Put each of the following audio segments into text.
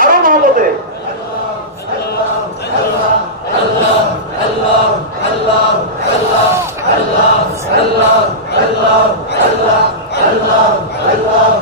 আরও মহলতে Allah, Allah, Allah, Allah, Allah, Allah,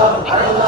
আল্লাহ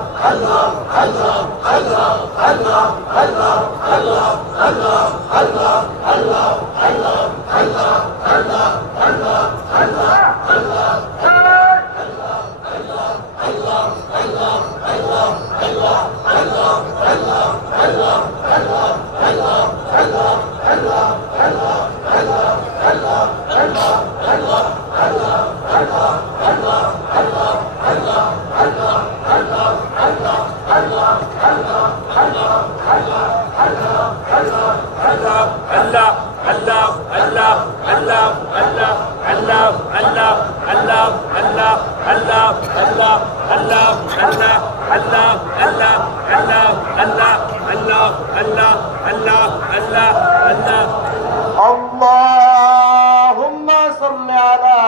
اللهم صل على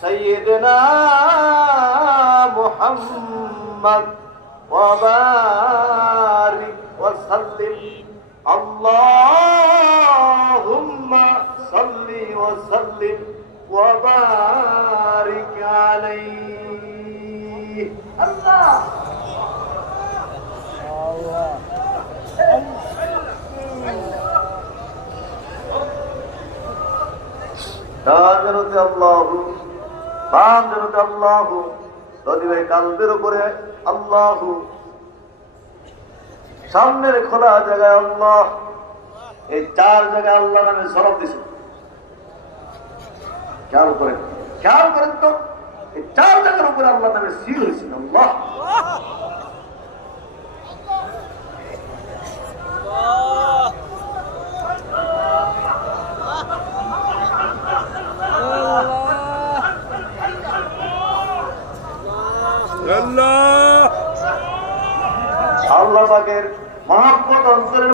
سيدنا محمد وبارك وسلم اللهم صل وسلم وبارك عليه الله لا جرد الله لا جرد الله সামনের খোলা জায়গায় আল্লাহ, এই চার জায়গায় আল্লাহ নামে সরব দিছে। খেয়াল করেন খেয়াল করেন তো, এই চার জায়গার উপরে আল্লাহ নামে সিল হয়েছে। আল্লাহ আল্লাহ! আল্লাহ পাকের মহাব্বত অন্তরের